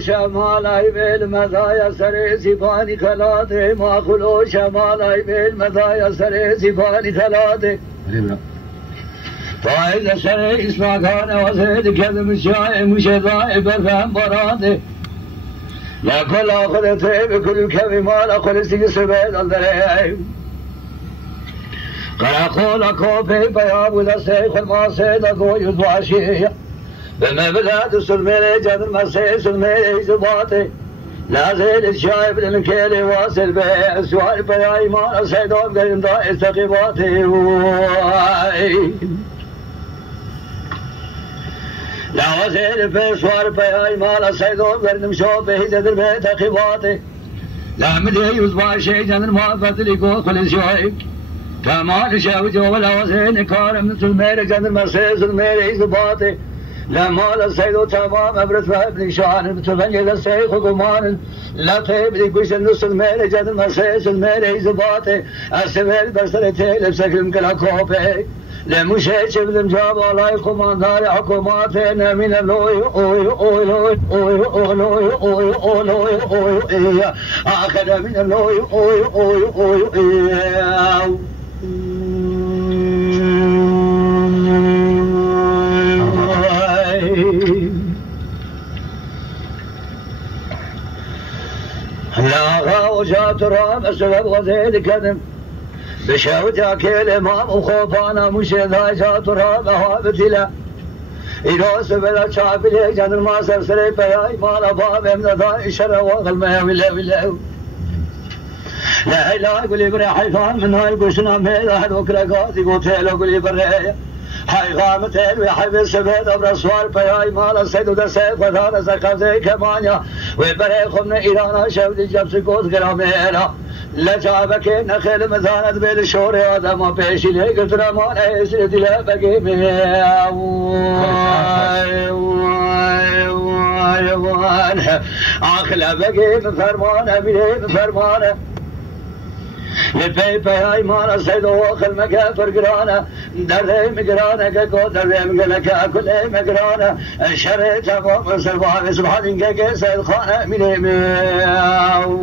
شمالای بالمزایا سر زیبانی خلاده ما خلو شمالای بالمزایا سر زیبانی خلاده فایز سر اسماکان وزید کدم شای مشدای برفهم براده لکل آخر تیب کل کمی مالا خلصی سبید الدره قرقول کوپی بیابو دسته خلماسه دکو یزواشی بمبلاد سلمي جد المسيح سلمي زباطي لا زال الشايب للكيل واصل به سؤال بيا إيمان سيدون قريم ضاء استقباطي لا وزيل في سؤال بيا إيمان سيدون قريم شو به زدر به تقباطي لا مدي يصبح شيء جد المعفت لكو كل شايب كمال شاوج ولا وزيل كارم سلمي جد المسيح سلمي زباطي لما لسيدو تمام أبرز ابن شان بتبني لسيخ وقمان لا طيب لكوش النص الميل جد المسيس الميل زباطي السميل برسلتي لبسكرم كلا كوبي لمشيش ابن جاب الله القمان دار حكوماتنا من اللوي اوي اوي اوي اوي اوي اوي اوي اوي اخذ من اللوي اوي اوي اوي لا وجات رام أسلب غزيل كذب بشوجا كل إمام وخوفانا مشيدا جات رام هابت لا إذا سبلا شعب لي جن ما سرسري بياي ما لباب امدا إشرا وغلما ولا لا إله قولي بري حيفان من هاي قشنا ميدا حد وكرا قاضي قوتيلا قولي بري حي غامتين وحب السبيد أبرا سوار بياي مالا سيدو دا سيد فتانا سقفزي كمانيا وبري خمنا إيرانا شودي جبس قوت قرامينا لجابك نخيل مثانت بيل شوري آدم بيشي لي قلت رمان ايسي دلا بقي ميا واي آخلا بقي مفرمان أميني مفرمان لبي بياي مانا سيدو وخل مكا فرقرانا دري مقرانا كاكو دري مقلكا كلي مقرانا شري تمام سربان سبحان انكا سيد خانا ميني مياو